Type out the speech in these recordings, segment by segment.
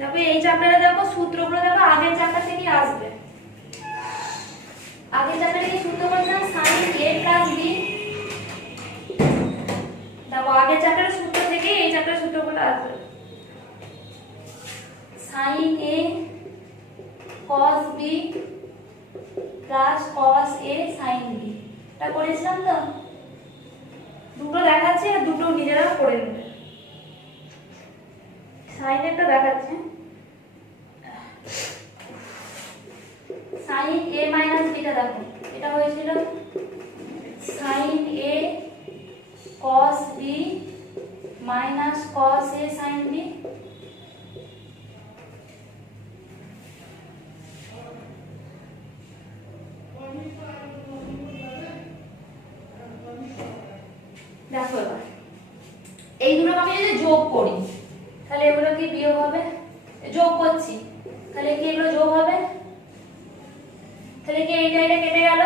দেখো এই চ্যাপ্টারে দেখো সূত্রগুলো দেখো আগের চ্যাপ্টার থেকে আসবে। আগের চ্যাপ্টারে কি সূত্র বলছিলাম sin a plus b। দেখো আগের চ্যাপ্টারের সূত্র থেকে এই চ্যাপ্টারের সূত্রগুলো আসবে। sin a cos b plus cos a sin b এটা করেছিলাম তো। দুটো দেখাচ্ছি আর দুটো নিজেরা করে নেবে। sin একটা দেখাচ্ছে sin a minus b টা দেখো এটা হয়েছিল sin a cos b minus cos a sin b। দেখো এবার এই দুটোকে আমি যদি যোগ করি তাহলে এগুলো কি বিয়োগ হবে, যোগ করছি তাহলে কি এগুলো যোগ হবে, তাহলে কি এইটা এটা কেটে গেল,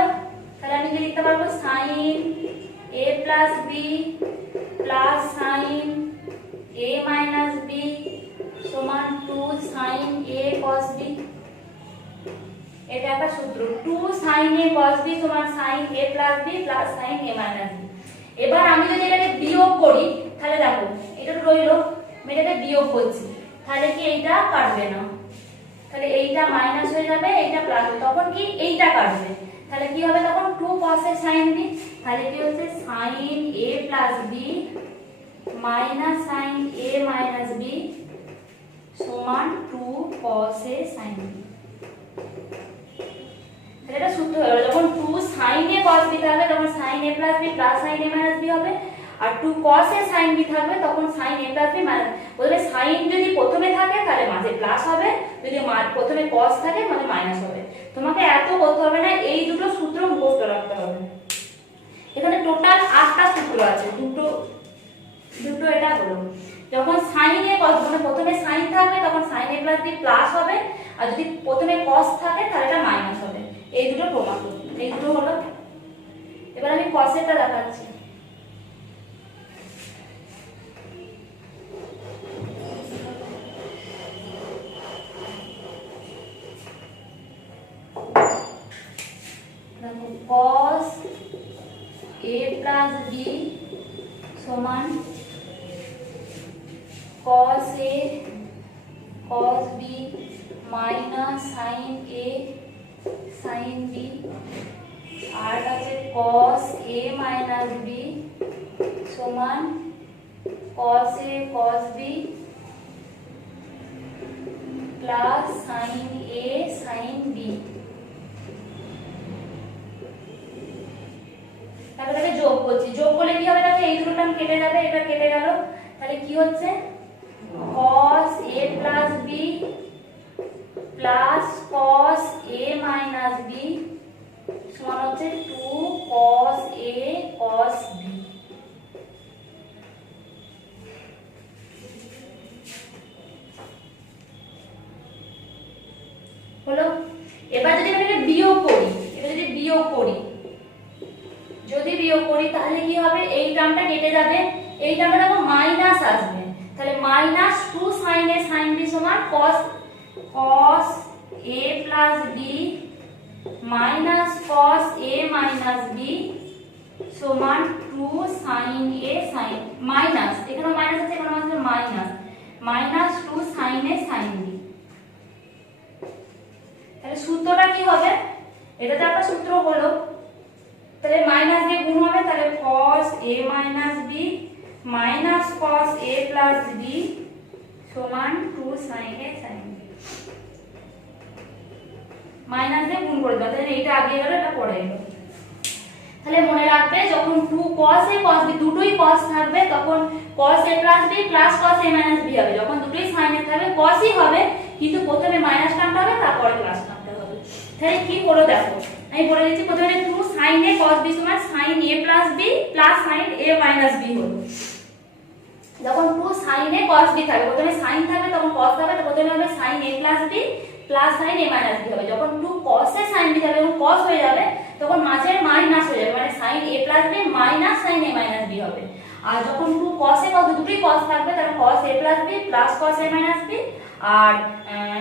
তাহলে আমি কি লিখতে পারবো sin a plus b plus sin a minus b সমান 2 sin a cos b। এটা একটা সূত্র 2 sin a cos b সমান sin a plus b plus sin a minus b। এবার আমি যদি এটাকে বিয়োগ করি তাহলে দেখো এটা তো রইলো, আমি এটাকে বিয়োগ করছি তাহলে কি এইটা কাটবে না, তাহলে এইটা মাইনাস হয়ে যাবে এইটা প্লাস, তখন কি এইটা কাটবে তাহলে কি হবে তখন 2 cos a sin b। তাহলে কি হচ্ছে sin a plus b minus sin a minus b সমান 2 cos a sin b। তাহলে এটা সূত্র হলো যখন 2 sin a cos b থাকবে তখন sin a plus b plus sin a minus b হবে, আর 2 cos a sin b থাকবে তখন sin a plus b minus। বলবে sin যদি প্রথমে থাকে তাহলে মাঝে প্লাস হবে, যদি প্রথমে cos থাকে মানে মাইনাস হবে। তোমাকে এত করতে হবে না, এই দুটো সূত্র মুখস্থ রাখতে হবে। এখানে টোটাল 8টা সূত্র আছে, দুটো এটা হলো যখন sin a cos মানে প্রথমে sin থাকবে তখন sin a plus b plus হবে, আর যদি প্রথমে cos থাকে তাহলে এটা মাইনাস হবে। এই দুটো প্রমাণ করতে, এই দুটো হলো। এবার আমি cos এরটা দেখাচ্ছি। দেখো cos a plus b সমান cos a cos b minus sin a sin b, আর আছে cos a minus b সমান cos a cos b plus sin a sin b। তারপরে আমি যোগ করছি, যোগ করলে কি হবে দেখো এই দুটো টার্ম কেটে যাবে, এটা কেটে গেল, তাহলে কি হচ্ছে cos a plus b plus cos a minus b সমান হচ্ছে 2 cos a cos b। হলো। এবার যদি আমি এটা বিয়োগ করি, যদি বিয়োগ করি তাহলে কি হবে এই টার্মটা কেটে যাবে, এই টার্মটা দেখো মাইনাস আসবে, তাহলে minus 2 sin a sin b সমান cos a plus b minus cos a minus b সমান 2 sin a sin মাইনাস, এখানে মাইনাস আছে এখানে আছে minus minus 2 sin a sin b। তাহলে সূত্রটা কি হবে, এটা তো একটা সূত্র হলো, তাহলে মাইনাস দিয়ে গুণ হবে, তাহলে cos a minus b minus cos a plus b সমান 2 sin a sin b। Minus দিয়ে গুণ করে দাও, তাহলে এটা আগে গেল এটা পরে এলো। তাহলে মনে রাখবে যখন 2 cos a cos b দুটোই cos থাকবে তখন cos a plus b plus cos a minus b হবে, যখন দুটোই sin এ থাকবে cos ই হবে কিন্তু প্রথমে মাইনাস টার্মটা হবে তারপরে প্লাস টার্মটা হবে। তাহলে কি করো দেখো আমি বলে দিচ্ছি, প্রথমে 2 sin a cos b সমান sin a plus b plus sin a minus b হলো। যখন 2 sin a cos b থাকবে প্রথমে sin থাকবে তখন cos থাকবে, তো প্রথমে হবে sin a plus b plus sin a minus b হবে। যখন 2 cos a sin b থাকবে এবং cos হয়ে যাবে তখন মাঝে মাইনাস হয়ে যাবে, মানে sin a plus b minus sin a minus b হবে। আর যখন 2 cos a cos b দুটোই cos থাকবে তাহলে cos a plus b plus cos a minus b আর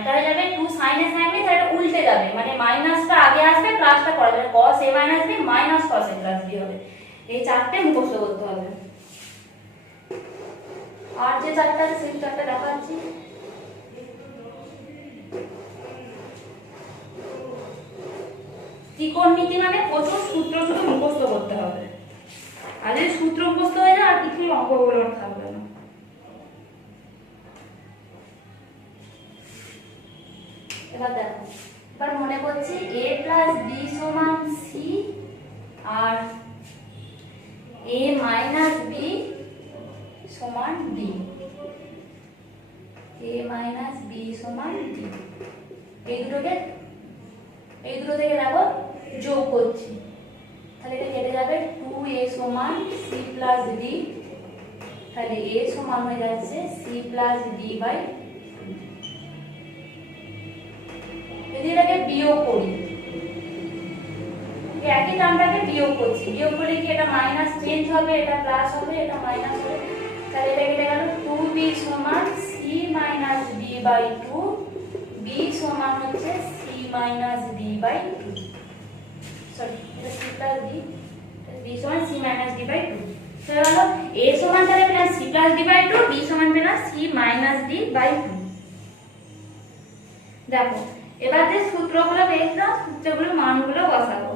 তাহলে যাবে 2 sin a sin b তাহলে এটা উল্টে যাবে মানে মাইনাসটা আগে আসবে প্লাসটা পরে যাবে cos a minus b minus cos a plus b হবে এই চারটে মুখস্থ করতে হবে আর যে চারটা আছে সেই চারটা দেখাচ্ছি ত্রিকোণমিতি মানে প্রচুর সূত্র শুধু মুখস্থ করতে হবে আর যদি সূত্র মুখস্থ হয়ে যায় আর কিছুই অঙ্কগুলো থাকবে না এবার দেখো এবার মনে করছি a plus b সমান c R a minus b সমান d a minus b সমান d এই দুটো থেকে দেখো যোগ করছি তাহলে এটা কেটে যাবে 2a সমান c plus d তাহলে a সমান হয়ে যাচ্ছে c plus d by 2 যদি এটাকে বিয়োগ করি একই টার্মটাকে বিয়োগ করছি বিয়োগ করলে কি এটা মাইনাস চেঞ্জ হবে এটা প্লাস হবে এটা মাইনাস হবে তাহলে এটা কেটে গেল 2b সমান c minus d by 2 b সমান হচ্ছে c minus d by 2 sorry এটা c plus d b সমান c minus d by 2 তাহলে হলো a সমান তাহলে পেলাম c plus d by 2 b সমান পেলাম c minus d by 2 দেখো এবার যে সূত্রগুলো পেয়েছিলাম সূত্রগুলোর মানগুলো বসাবো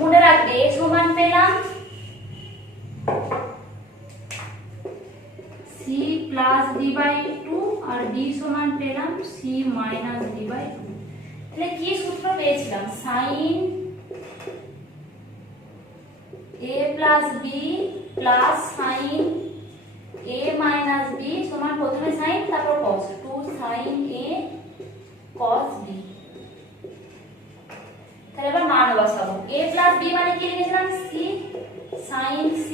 মনে রাখবে a সমান পেলাম c plus d by 2 R b সমান পেলাম c minus d by 2 তাহলে কি সূত্র পেয়েছিলাম sin a plus b plus sin a minus b সমান প্রথমে sin তারপর cos 2 sin a cos b তাহলে এবার মান বসাবো a plus b মানে কি লিখেছিলাম c sin c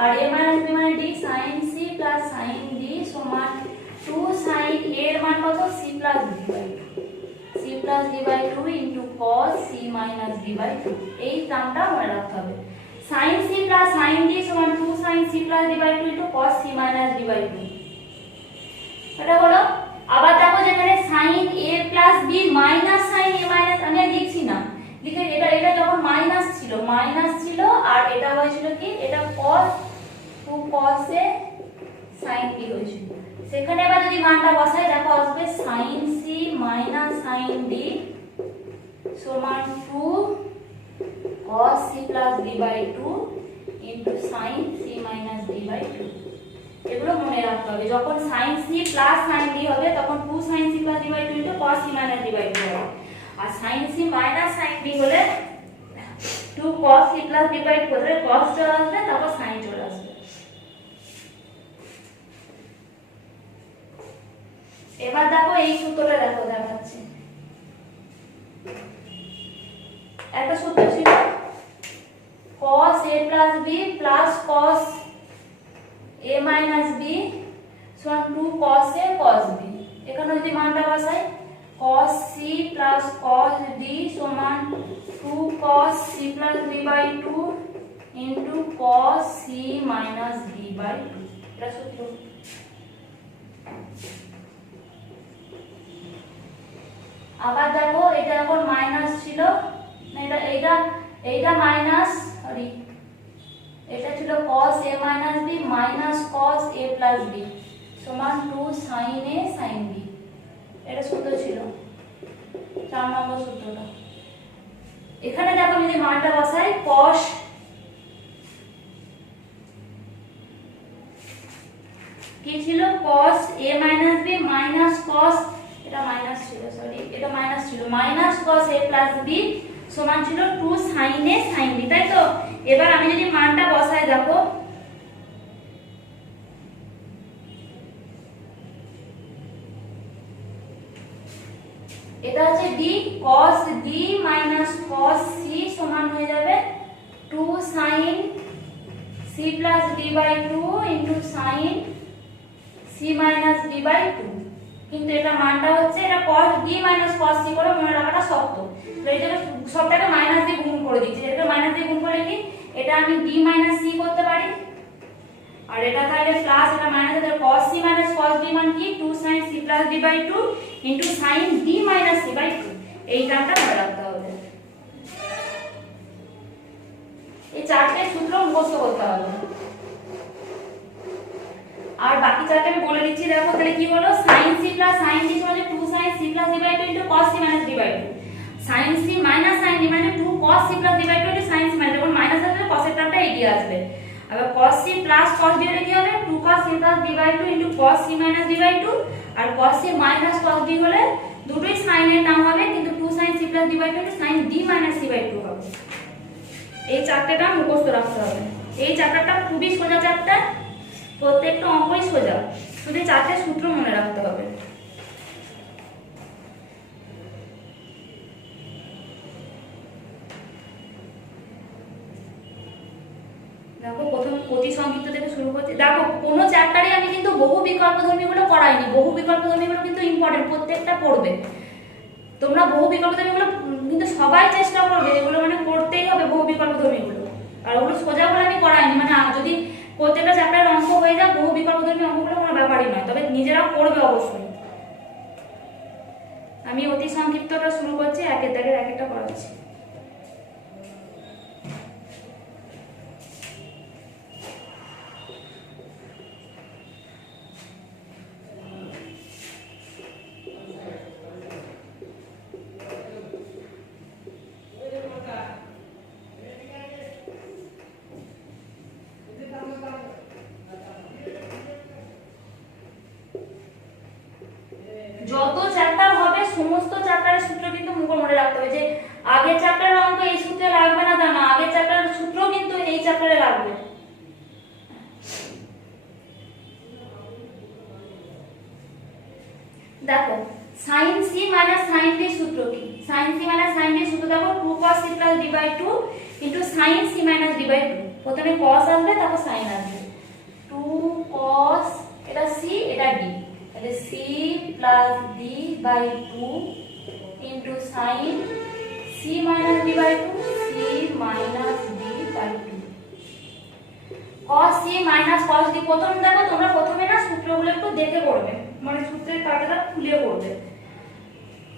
R a minus b মানে d sin c plus sin d সমান 2 sin a এর মান কত c plus d by 2 c plus d by 2 into cos c minus d by 2 এই টার্মটা মনে রাখতে হবে sin c plus sin d সমান 2 sin c plus d by 2 into cos c minus d by 2 এটা হলো আবার দেখো যেখানে sin a plus b minus sin a minus আমি আর লিখছি না লিখে এটা যখন মাইনাস ছিল আর এটা হয়েছিল কি এটা cos 2 cos a sin b হয়েছিল সেখানে আবার যদি মানটা বসাই দেখো আসবে sin c minus sin d সমান 2 cos c plus d by 2 into sin c minus d by 2 এগুলো মনে রাখতে হবে যখন sin c plus sin d হবে তখন 2 sin c plus d by 2 into cos c minus d by 2 হবে আর sin c minus sin d হলে 2 cos c plus d by 2 হলে cos চলে আসবে তারপর sin চলে আসবে এবার দেখো এই সূত্রটা দেখো দেখাচ্ছি একটা সূত্র ছিল cos a plus b plus cos a minus b সমান 2 cos a cos b এখানে যদি মানটা বসাই cos c plus cos d সমান 2 cos c plus d by 2 into cos c minus d by 2 এটা সূত্র আবার দেখো এটা এখন মাইনাস ছিল না এটা মাইনাস সরি এটা ছিল cos a minus b minus cos a plus b সমান 2 sin a sin b এটা সূত্র ছিল 4 নম্বর সূত্রটা এখানে দেখো আমি যদি মানটা বসাই cos কি ছিল cos a minus b minus cos এটা মাইনাস ছিল সরি এটা মাইনাস ছিল minus cos a plus b সমান ছিল 2 sin a sin b তাই তো এবার আমি যদি মানটা বসাই দেখো এটা হচ্ছে d cos d minus cos c সমান হয়ে যাবে 2 sin c plus d by 2 into sin c minus d by 2 কিন্তু এটা মানটা হচ্ছে এটা cos b cos c করে মনে রাখাটা শক্ত। তো এই জন্য সবটাকে মাইনাস দিয়ে গুণ করে দিচ্ছি। এটাকে মাইনাস দিয়ে গুণ করে কি এটা আমি b c করতে পারি, আর এটা তাহলে প্লাস এটা মাইনাস এটা cos c cos d মান কি 2 sin c plus d by 2 into sin d minus c by 2 এই টার্মটা মনে রাখতে হবে। এই চারটে সূত্র মুখস্থ করতে হবে। আর বাকি চারটে আমি বলে দিচ্ছি, দেখো তাহলে কি হলো sin c plus sin d সমান 2 sin c plus d by 2 into cos c minus d by 2 sin c minus sin d মানে 2 cos c plus d by 2 into sin c minus যখন মাইনাস আসবে cos এর টার্মটা এগিয়ে আসবে। আবার cos c plus cos d হলে কি হবে 2 cos c plus d by 2 into cos c minus d by 2 R cos c minus cos d হলে দুটোই sin এর টার্ম হবে কিন্তু 2 sin c plus d by 2 into sin d minus c by 2 হবে। এই চারটেটা মুখস্থ রাখতে হবে। এই চ্যাপ্টারটা খুবই সোজা চ্যাপ্টার, প্রত্যেকটা অঙ্কই সোজা, শুধু চারটে সূত্র মনে রাখতে হবে। দেখো প্রথমে প্রতিসংযুক্ত থেকে শুরু করছি। দেখো কোনো চ্যাপ্টারে আমি কিন্তু বহু বিকল্পধর্মীগুলো করাইনি, বহু বিকল্পধর্মীগুলো কিন্তু ইম্পর্টেন্ট, প্রত্যেকটা পড়বে তোমরা। বহু বিকল্পধর্মীগুলো কিন্তু সবাই চেষ্টা করবে, এগুলো মানে করতেই হবে বহু বিকল্পধর্মীগুলো। আর ওগুলো সোজা করে আমি করাইনি, মানে যদি প্রত্যেকটা চ্যাপ্টারের অঙ্ক হয়ে যায় বহু বিকল্পধর্মী অঙ্কগুলো কোনো ব্যাপারই নয়, তবে নিজেরা পড়বে অবশ্যই। আমি অতি সংক্ষিপ্তটা শুরু করছি, একের দাগের এক একটা করাচ্ছি। যত চ্যাপ্টার হবে সমস্ত চ্যাপ্টারের সূত্র কিন্তু মুখে মনে রাখতে হবে, যে আগের চ্যাপ্টারের অঙ্ক এই সূত্রে লাগবে না তা না, আগের চ্যাপ্টারের সূত্র কিন্তু এই চ্যাপ্টারে লাগবে। দেখো sin c sin d সূত্র কি, sin c sin d সূত্র দেখো 2 cos c plus d by 2 into sin c minus d by 2। প্রথমে cos আসবে তারপর sin আসবে, 2 cos এটা c এটা d, তাহলে c plus d by 2 into sin c minus d by 2 c minus d by 2 cos c minus cos d। প্রথম দেখো তোমরা প্রথমে না সূত্রগুলো একটু দেখে পড়বে, মানে সূত্রের কাটাটা খুলে পড়বে,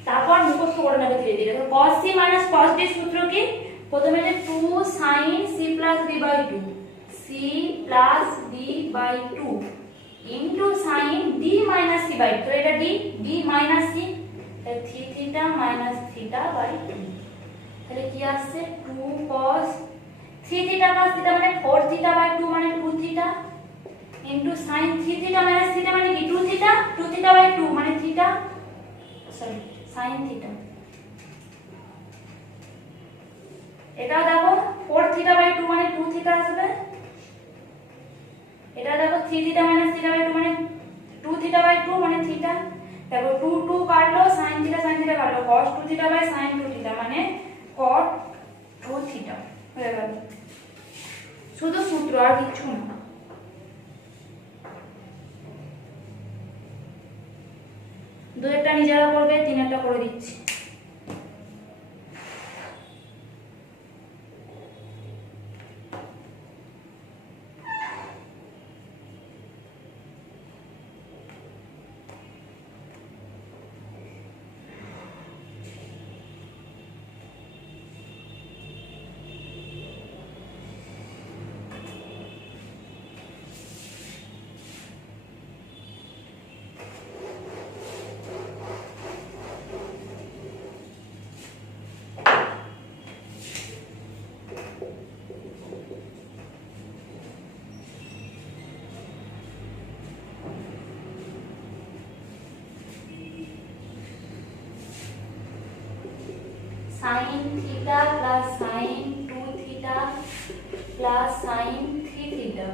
তারপর মুখস্থ করে নেবে ধীরে ধীরে। তো cos c minus cos d সূত্র কি, প্রথমে যে 2 sin c plus d by 2 c plus d by 2 into sin d minus c by 2, তো এটা d d minus c theta minus theta by 2, তাহলে কি আসছে 2 cos 3 theta plus theta মানে 4 theta by 2 মানে 2 theta into sin 3 theta minus theta মানে কি 2 theta, 2 theta by 2 মানে theta, সরি sin theta। এটা দেখো 4 theta by 2 মানে 2 theta আসবে, এটা দেখো 3 theta minus theta by 2 মানে 2 theta by 2 মানে theta, দেখো 2 2 কাটলো sin theta কাটলো cos 2 theta by sin 2 theta মানে cot 2 theta হয়ে গেল। শুধু সূত্র আর কিছু না। দুইটা নিজেরা করবে, তিনটা করে দিচ্ছি। sin theta plus sin 2 theta plus sin 3 theta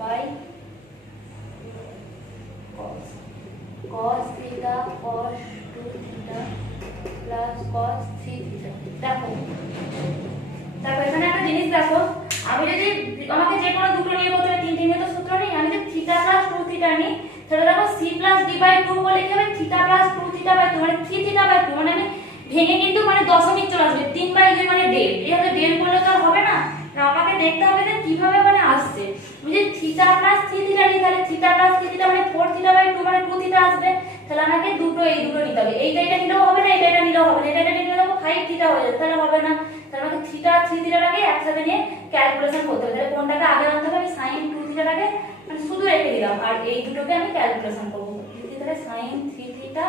by cos theta cos 2 theta plus cos 3 theta। দেখো দেখো এখানে একটা জিনিস দেখো, আমি যদি আমাকে যে কোনো দুটো নিয়ে বলতে তিনটে নিয়ে তো সূত্র নেই, আমি যদি থিটা প্লাস 2 থিটা নিই তাহলে দেখো c plus d 3/2 বলে কি হবে থিটা প্লাস 2 থিটা বাই 2 মানে 3 থিটা বাই 2 মানে আমি ভেঙে কিন্তু মানে দশমিক চলে আসবে 3/2 মানে ডেল এইভাবে ডেল করলে তো আর হবে না আমাকে দেখতে হবে যে কিভাবে মানে আসছে বুঝি থিটা প্লাস 3 থিটা নিই তাহলে থিটা প্লাস 3 থিটা মানে 4 থিটা বাই 2 মানে 2 থিটা আসবে তাহলে আমাকে এই দুটো নিতে হবে এইটা নিলেও হবে না এটা নিলেও হবে না এটা নিলে 5 থিটা হয়ে যাবে তাহলে হবে না তাহলে আমাকে থিটা 3 থিটাটাকে একসাথে নিয়ে ক্যালকুলেশন করতে হবে তাহলে কোনটাকে আগে আনতে হবে আমি sin 2 থিটাটাকে মানে শুধু রেখে দিলাম আর এই দুটোকে আমি ক্যালকুলেশন করব তাহলে sin 3 theta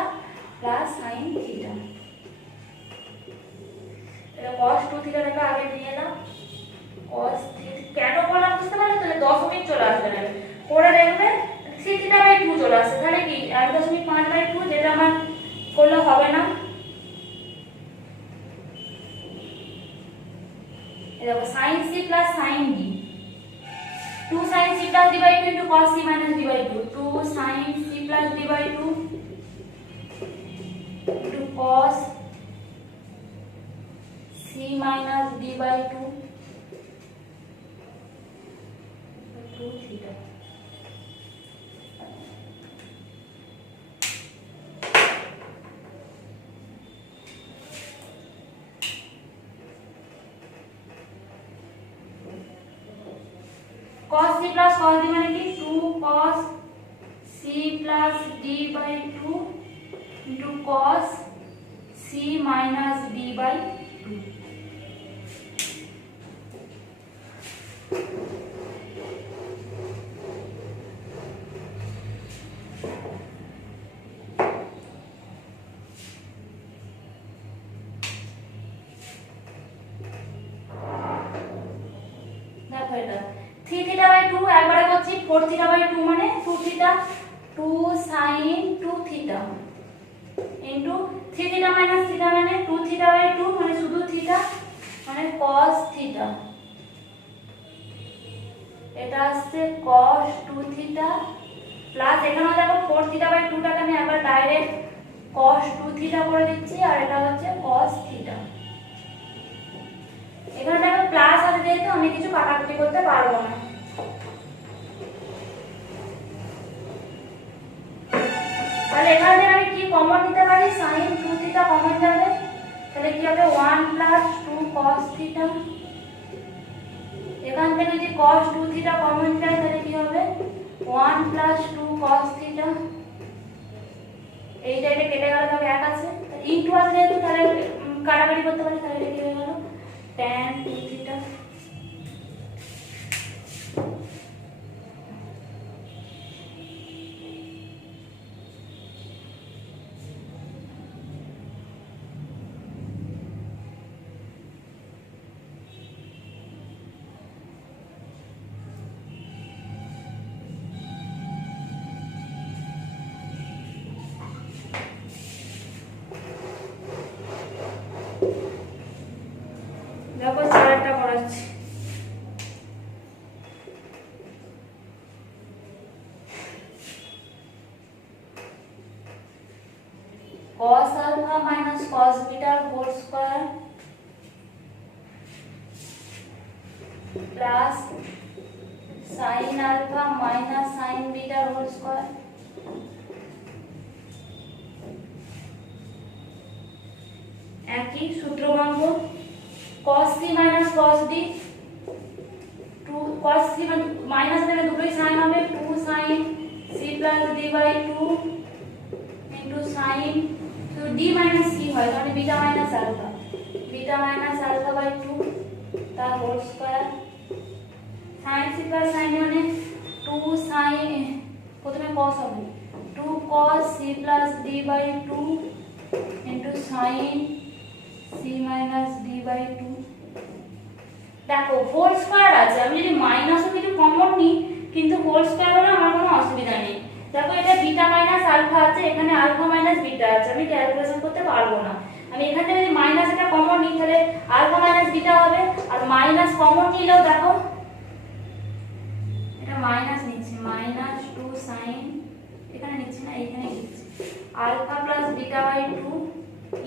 plus sin theta এটা cos 2 থিটাটাকে আগে নিয়ে এলাম cos 3 কেন বললাম বুঝতে পারলে তাহলে দশমিক চলে আসবে না পরে দেখবে 3 থিটা বাই 2 চলে আসছে তাহলে কি 1.5/2 যেটা আমার করলে হবে না দেখো sin c plus sin d 2 sin c plus d by 2 into cos c minus d by 2 2 sin c plus d by 2 into cos c minus d by 2 2 theta cos c plus cos d মানে কি 2 cos c plus d by 2 into cos c minus d by 2 দেখো এটা 3 theta by 2 একবারে করছি 4 theta by 2 মানে 2 theta 2 sin 2 theta into 3 theta minus theta মানে 2 theta by 2 মানে শুধু থিটা মানে cos থিটা এটা আসছে cos 2 থিটা প্লাস এখানে দেখো 4 থিটা বাই 2 টাকে আমি একবার ডাইরেক্ট cos 2 থিটা করে দিচ্ছি আর এটা হচ্ছে cos থিটা এখানে দেখো প্লাস আছে যেহেতু আমি কিছু কাটাকুটি করতে পারবো না তাহলে এখানে আমি কি কমন নিতে পারি sin 2 থিটা কমন যাবে তাহলে কি হবে 1 plus 2 cos থিটা এখান থেকে যদি cos 2 থিটা কমন যায় তাহলে কি হবে 1 plus 2 cos থিটা এইটা এটা কেটে গেল তবে এক আছে ইনটু আছে যেহেতু তাহলে কাটাকাটি করতে পারি তাহলে এটা কি হয়ে গেল tan 2 থিটা দেখো চারটা করাচ্ছি cos alpha minus cos beta whole square plus sin alpha minus sin beta whole square একই সূত্র ভাঙব cos c minus cos d 2 cos c minus থেকে দুটোই sin হবে 2 sin c plus d by 2 into sin তো d minus c হয় মানে beta minus alpha by 2 তার whole square sin c plus sin মানে 2 sin প্রথমে cos হবে 2 cos c plus d by 2 into sin c minus d by 2 দেখো whole square আছে আমি যদি মাইনাসও কিছু কমন নিই কিন্তু হোল স্কয়ার হলে আমার কোনো অসুবিধা নেই দেখো এটা বিটা মাইনাস আলফা আছে এখানে আলফা মাইনাস বিটা আছে আমি ক্যালকুলেশন করতে পারবো না আমি এখান থেকে যদি মাইনাস এটা কমন নিই তাহলে আলফা মাইনাস বিটা হবে আর মাইনাস কমন নিলেও দেখো এটা মাইনাস নিচ্ছি মাইনাস 2 sin এখানে নিচ্ছি না এখানে নিচ্ছি alpha plus beta by 2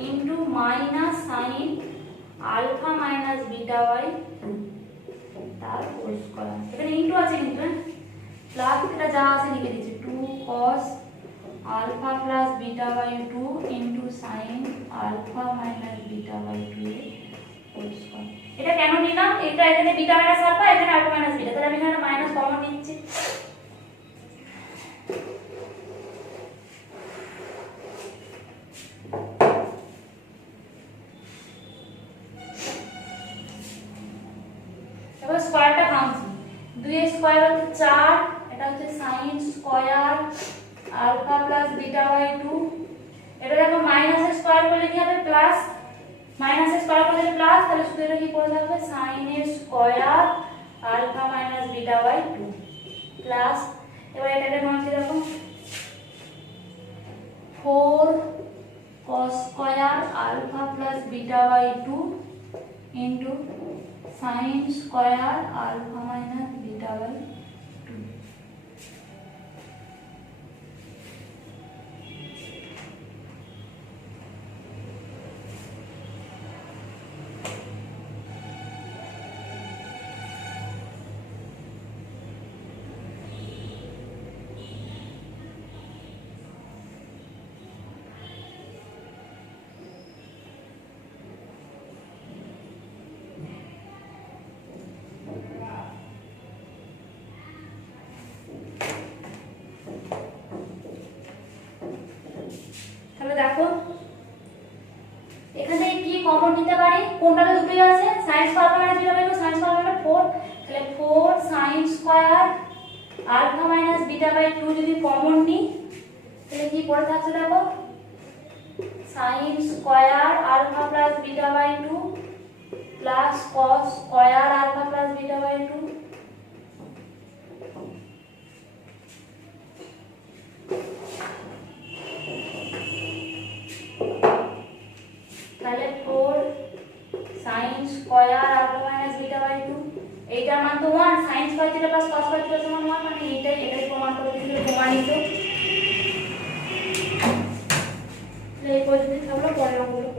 into minus sin alpha minus beta by 2 তার হোল স্কয়ার এখানে ইনটু আছে কিন্তু প্লাস এটা যা আছে লিখে দিচ্ছি 2 cos alpha plus beta by 2 into sine alpha minus beta by 2 whole square. এটা কেন নিলাম? এটা এখানে বিটা মাইনাস আলফা, এখানে আলফা মাইনাস বিটা, তাহলে আমি এখানে মাইনাস কমন নিচ্ছি। এবার স্কয়ারটা ভাঙছি। 2 এর স্কয়ার হচ্ছে 4, এটা হচ্ছে sin square alpha plus beta by 2। এটা দেখো মাইনাস এর স্কয়ার করলে কি হবে? প্লাস। মাইনাস এর স্কয়ার করলে প্লাস, তাহলে শুধু এটা কি পড়ে থাকবে? sin এর square alpha minus beta by 2 plus. এবার এটাকে মানছি দেখো 4 cos square alpha plus beta by 2 into sin square alpha minus beta by 2। তাহলে দেখো এখানে কি কমন নিতে পারি? কোনটাতে দুটোই আছে? sin square minus beta by 2, sin square মানে 4, তাহলে 4 sin square alpha minus beta by 2 যদি কমন নিই তাহলে কি পড়ে থাকছে দেখো? sin square alpha plus beta by 2 plus cos square alpha plus beta by 2। তাহলে 4 sin square alpha minus beta by 2, এইটার মান তো 1, sin square theta plus cos square theta সমান 1, মানে এটাই প্রমাণ করে দিলে প্রমাণিত। এই পদ্ধতি থাকলো, পরের অঙ্কগুলো